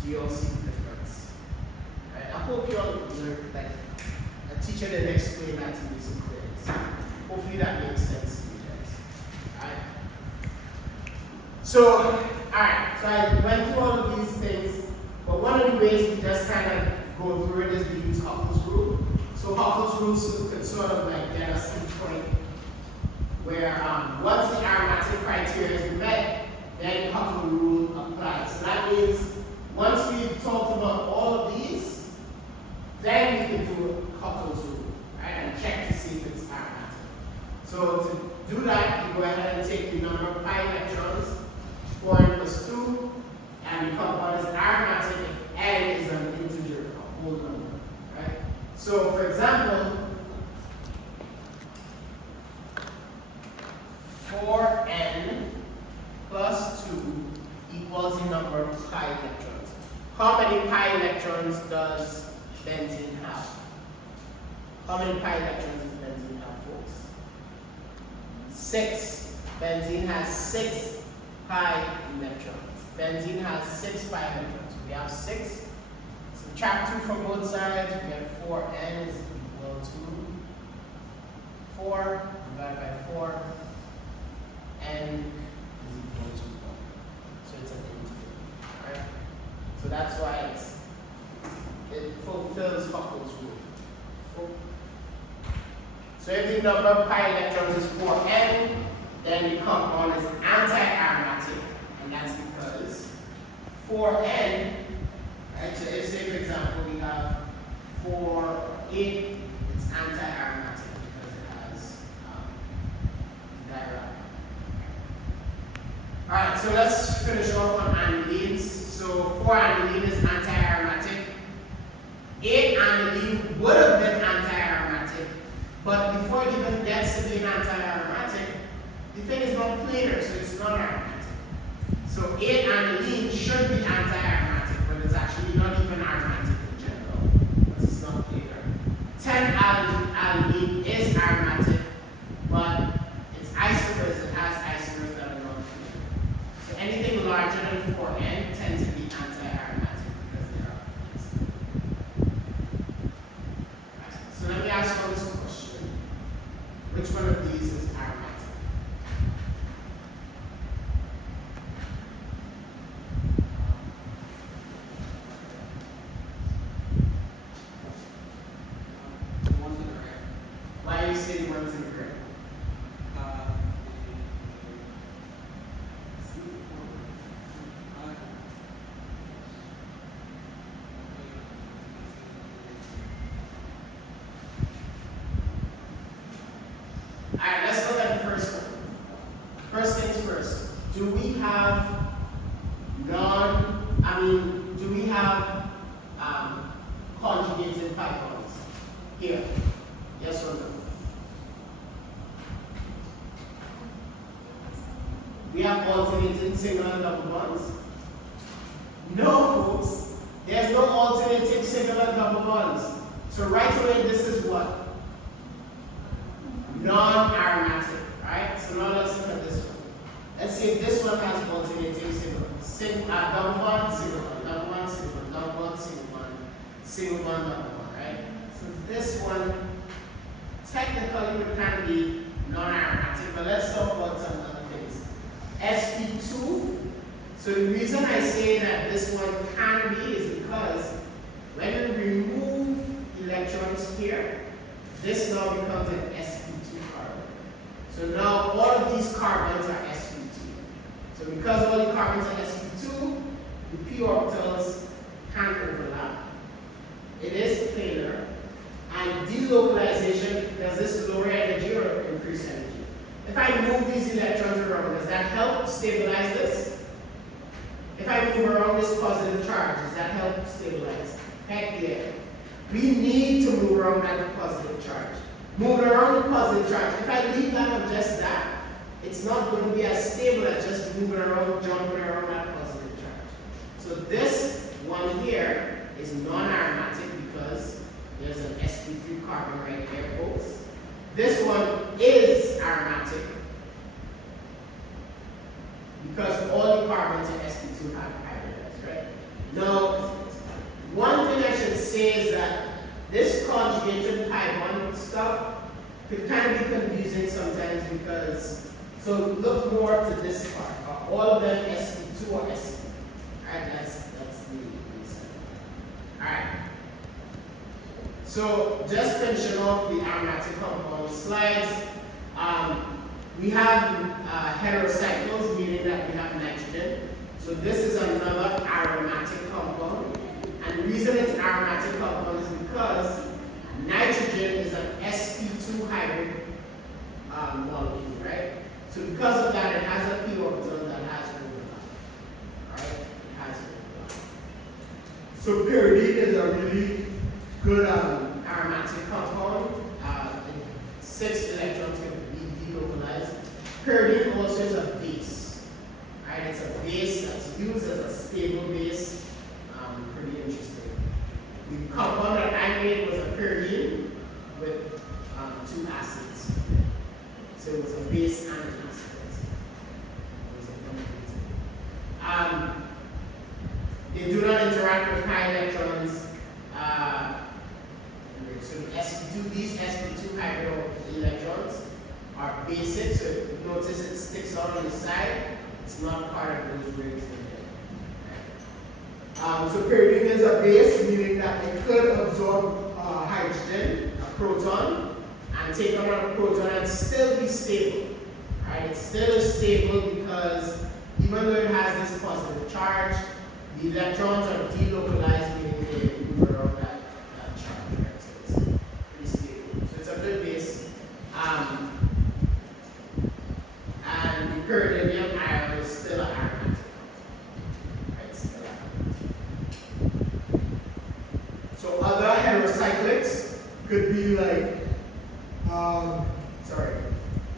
Do you all see the difference? Right? I hope you all learned, like, a teacher didn't explain that to me so clearly. So hopefully that makes sense to you guys. Alright? So, alright, so I went through all of these things, but one of the ways we just kind of go through it is we use Huckel's rule. So Huckel's rule could sort of like get us to the point where once the aromatic criteria is met, then Huckel's rule applies. So that means once we've talked about all of these, then we can do Huckel's rule, right, and check to see if it's aromatic. So to do that, you go ahead and take the number of pi electrons, 4n plus 2, and the compound is aromatic if n is an integer, a whole number, right? So for example, 4n plus 2 equals the number of pi electrons. How many pi electrons does benzene have? How many pi electrons does benzene have, folks? 6. Benzene has 6 pi electrons. Benzene has 6 pi electrons. We have 6. Subtract 2 from both sides. We have 4n is equal to 4 divided by 4. N is equal to 1. So it's an integer. Right? So that's why it fulfills Huckel's rule. So if the number of pi electrons is 4n, then the compound is anti-aromatic, and that's because 4n, right? So if, say for example, we have 4,8, it's anti-aromatic because it has diagram. Alright, so let's finish off on anilines. So 4-aniline is anti-aromatic. 8-aniline would have been anti-aromatic, but before it even gets to being anti-aromatic, the thing is not planar, so it's not aromatic. So 8-aniline should be anti-aromatic, but it's actually not even aromatic in general, because it's not planar. 10-alanine is aromatic, but it's isomers. It has isomers that are not planar. So anything larger than 4n tends to be anti-aromatic because they are planar. Right. So let me ask you this question. Which one of these is aromatic? Why are you saying one's in gray? Alright, let's look at the first one. First things first. Do we have conjugated pi bonds? here? Yes or no? We have alternating single and double bonds? No, folks. There's no alternating single and double bonds. So right away, this is what? Non-aromatic, right? So now let's look at this one. Let's see if this one has alternating single. Double bond, single bond, double bond, single bond, double bond, single bond, single bond, double bond, right? So this one technically would kind of be non-aromatic, but let's talk about some other things. sp2. So the reason I say that this one can be is because when we remove electrons here, this now becomes an sp2 carbon. So now all of these carbons are sp2. So because all the carbons are sp2, the p orbitals can overlap. It is planar, and delocalization, does this lower energy or increase energy? If I move these electrons around, does that help stabilize this? If I move around this positive charge, does that help stabilize? Heck yeah. We need to move around that positive charge. Moving around the positive charge, if I leave that on just that, it's not going to be as stable as just moving around, jumping around that positive charge. So this one here is non-aromatic because there's an sp3 carbon right there, folks. This one is aromatic because all the carbons in sp2 have hybridized, right? Now, one thing I should say is that this conjugated pi bond stuff could kind of be confusing sometimes because, so look more to this part. Are all of them sp2 or sp? Alright, that's the reason. Alright. So just finishing off the aromatic compound slides, we have heterocycles, meaning that we have nitrogen. So this is another aromatic compound. And the reason it's an aromatic compound is because nitrogen is an sp2 hybrid molecule, right? So because of that, it has a p orbital that has overlap. Alright? It has overlap. So pyridine is a really good aromatic compound. 6 electrons can be delocalized. Pyridine also is a base. Right? It's a base that's used as a stable base. Pretty interesting. The compound that I made was a pyridine with 2 acids. So it was a base and an acid. It was a they do not interact with pi electrons. So the sp2, these sp2 hybrid electrons are basic. So notice it sticks out on the side. It's not part of those rings in there. So pyridine is a base, meaning that it could absorb hydrogen, a proton, and take another proton and still be stable. Right? It still is stable because even though it has this positive charge, the electrons are delocalized, meaning they move around that charge. Right? So it's pretty stable. So it's a good base. And the pyridinium ion is still an aromatic. Right? Still aromatic. So other heterocyclics could be like,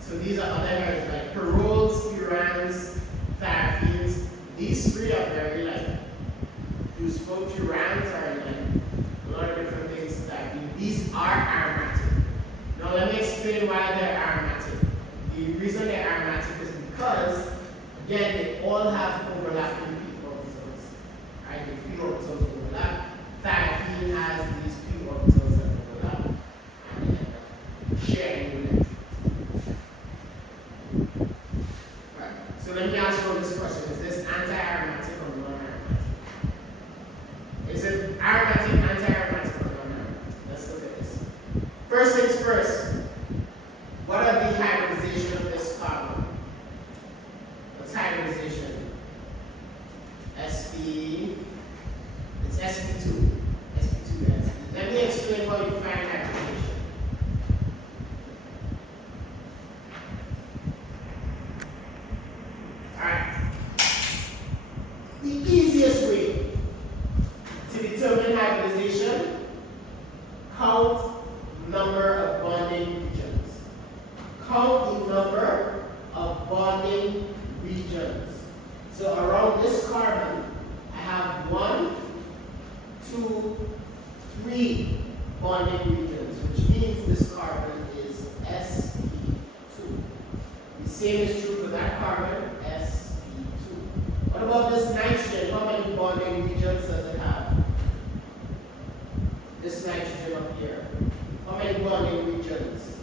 So these are other heterocyclics like perols, furans, thiophene. These 3 are very like useful. Furans are like a lot of different things. Thiophene. These are aromatic. Now let me explain why they're aromatic. The reason they're aromatic is because, again, they all have overlapping p orbitals. Right? The p orbitals overlap. Thiophene has these p orbitals that overlap, and they end up sharing electrons. Right. So let me ask you this question: is this anti-aromatic or non-aromatic? Is it aromatic, anti-aromatic, or non-aromatic? Let's look at this. First things first. What are the hybridization of this carbon? What's hybridization? It's sp2. sp2 gas. Let me explain how you find hybridization. Alright. The easiest way to determine hybridization, count number of bonding regions. Count the number of bonding regions. So around this carbon, I have 1, 2, 3 bonding regions, which means this carbon is sp2. The same is true for that carbon, sp2. What about this nitrogen? How many bonding regions does it have? This nitrogen up here. How many bonding regions?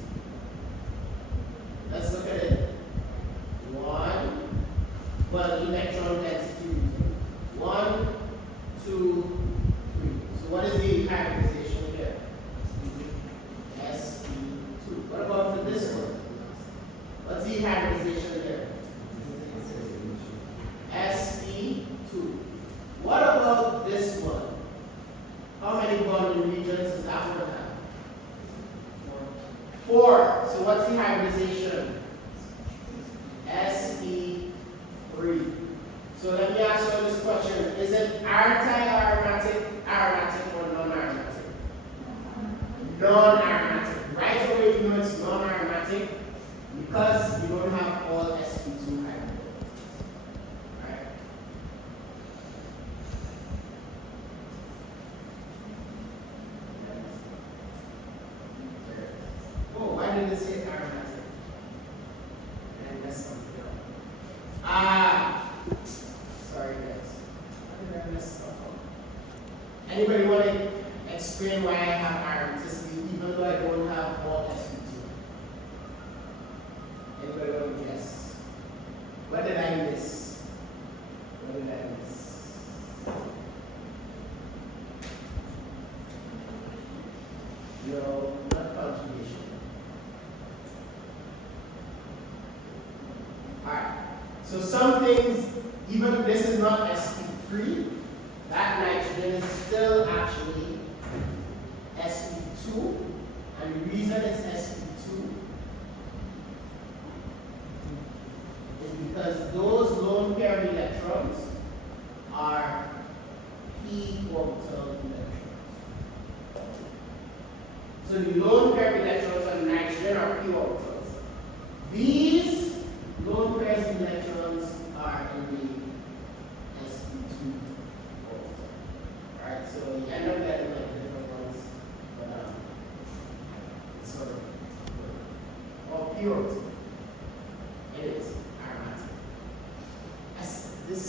Let's look at it. 1. Well, electron density. 1, 2, 3. So what is the hybridization here? sp2. What about for this one? What's the hybridization there? sp2. What about this one? How many bonding regions does that one have? 4. So what's the hybridization? sp3. So let me ask you this question. Is it anti-aromatic, aromatic, or non-aromatic? Non-aromatic. Right away you know it's non-aromatic because you don't have all sp2 hydrogens. Right? Oh, why did it say aromatic? And that's something else. Sorry guys. How did I mess stuff up? Anybody want to explain why I have aromaticity even though I don't have all sp2? Anybody want to guess? What did I miss? What did I miss? No, not conjugation. Alright. So some things, even if this is not sp3, that nitrogen is still actually sp2. And the reason it's sp2 is because those lone pair of electrons are p orbital electrons. So the lone pair of electrons on nitrogen are p orbitals. These lone pairs of electrons are in the sp2 orbital. Alright, so you end up getting like different ones, but it's sort of all p orbital. It is aromatic. This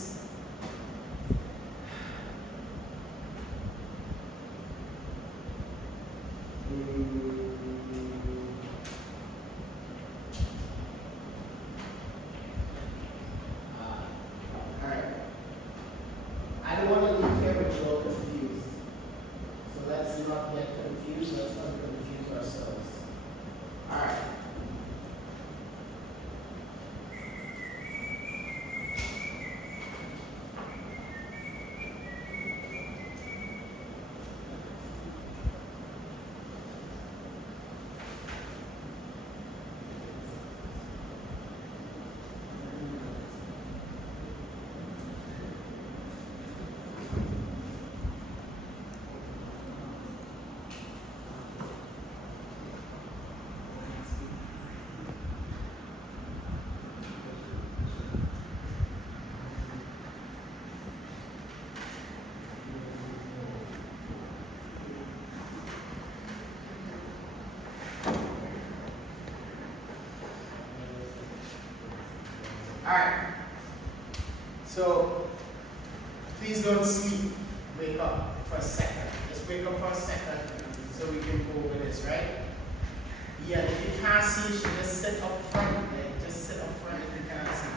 alright. I don't want to leave here with you all confused. So let's not get confused. Let's not confuse ourselves. Alright. Alright. So please don't sleep. Wake up for a second. Just wake up for a second so we can go over this, right? Yeah, if you can't see, you should just sit up front. Like, just sit up front if you can't see.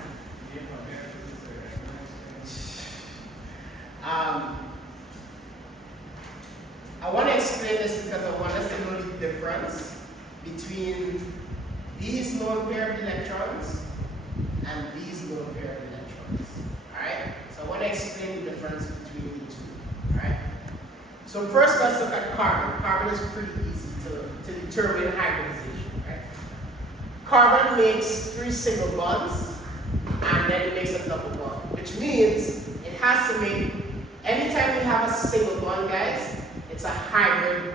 I want to explain this because I want us to know the difference between these lone pair of electrons and these lone pair of electrons. Alright? So I want to explain the difference between the two. Alright? So first let's look at carbon. Carbon is pretty easy to determine hybridization. Right? Carbon makes 3 single bonds and then it makes a double bond, which means it has to make, anytime you have a single bond, guys, it's a hybrid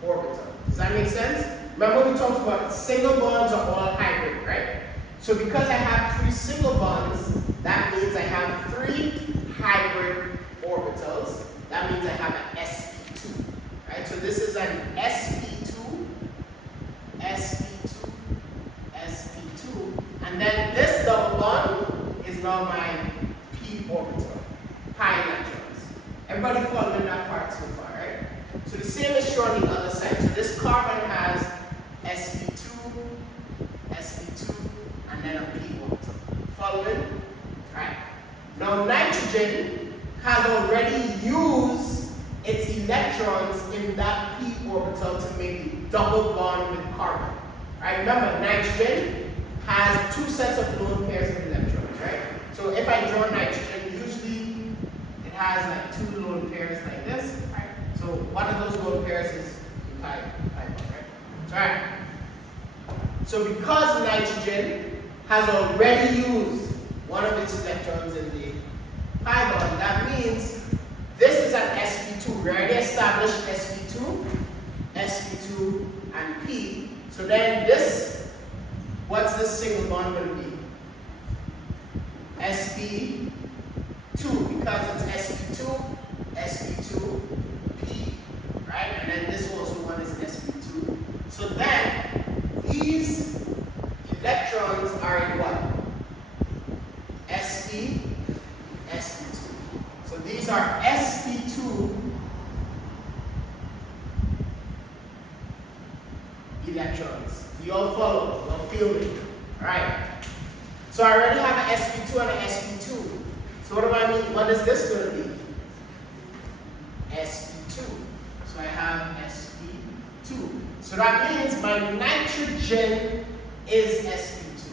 orbital. Does that make sense? remember we talked about single bonds are all hybrid, right? So because I have 3 single bonds, that means I have 3 hybrid orbitals. That means I have an sp2, right? So this is an sp2, sp2, sp2, and then this double bond is now my p orbital, pi electrons. Everybody following that part so far, right? So the same is true on the other side. So this carbon has sp2, sp2, and then a p orbital. Following? Right. Now nitrogen has already used its electrons in that p orbital to make the double bond with carbon. Right? Remember, nitrogen has 2 sets of lone pairs of electrons, right? So if I draw nitrogen, usually it has like 2 lone pairs like this, right? So one of those lone pairs is pi bond, right? So, right. So because nitrogen has already used one of its electrons in the pi bond, that means this is an sp2. We already established sp2, sp2, and p. So then this, what's this single bond going to be? sp2, because it's sp2, sp2, p, right? And then this also one is sp2. So then these electrons are in what? sp, sp2. So these are sp2 electrons. Do you all follow? You all feel me? Alright. So I already have an sp2 and an sp2. So what do I mean? What is this going to be? sp2. So I have sp2. So that means my nitrogen is sp2.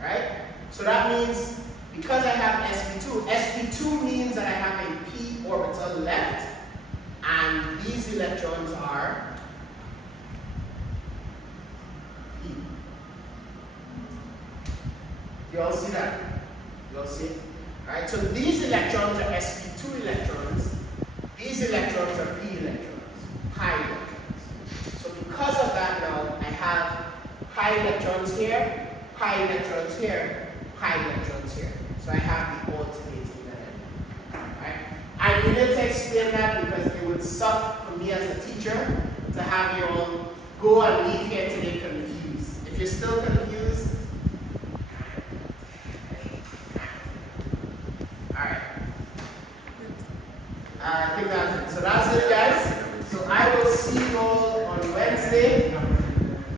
Right? So that means because I have sp2, sp2 means that I have a p orbital left, and these electrons are p. You all see that? You all see it? Right? So these electrons are sp2 electrons. These electrons are p electrons, pi electrons. So because of that now, I have pi electrons here, pi electrons here, pi electrons here. So I have the alternating there. Right? I needed to explain that because it would suck for me as a teacher to have you all go and leave here today confused. If you're still confused, alright. I think that's it. So that's it, guys. So I will see you all on Wednesday.